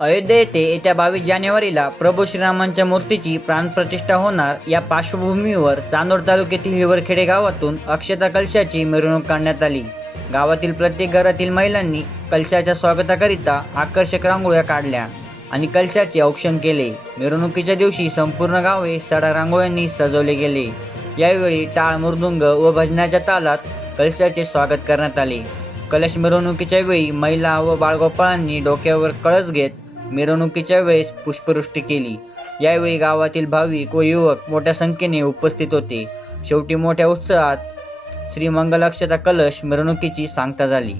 अयोध्या येथे येत्या बावीस जानेवारीला प्रभू श्रीरामांच्या मूर्तीची प्राणप्रतिष्ठा होणार. या पार्श्वभूमीवर चांदोड तालुक्यातील हिवरखेडे गावातून अक्षता कलशाची मिरवणूक काढण्यात आली. गावातील प्रत्येक घरातील महिलांनी कलशाच्या स्वागताकरिता आकर्षक रांगोळ्या काढल्या आणि कलशाचे औक्षण केले. मिरवणुकीच्या दिवशी संपूर्ण गावे सडा रांगोळ्यांनी सजवले गेले. यावेळी टाळ मृदुंग व भजनाच्या तालात कलशाचे स्वागत करण्यात आले. कलश मिरवणुकीच्या वेळी महिला व बाळगोपाळांनी डोक्यावर कळस घेत मिरवणुकीच्या वेळेस पुष्पवृष्टी केली. यावेळी गावातील भाविक व युवक मोठ्या संख्येने उपस्थित होते. शेवटी मोठ्या उत्साहात श्री कलश मिरवणुकीची सांगता झाली.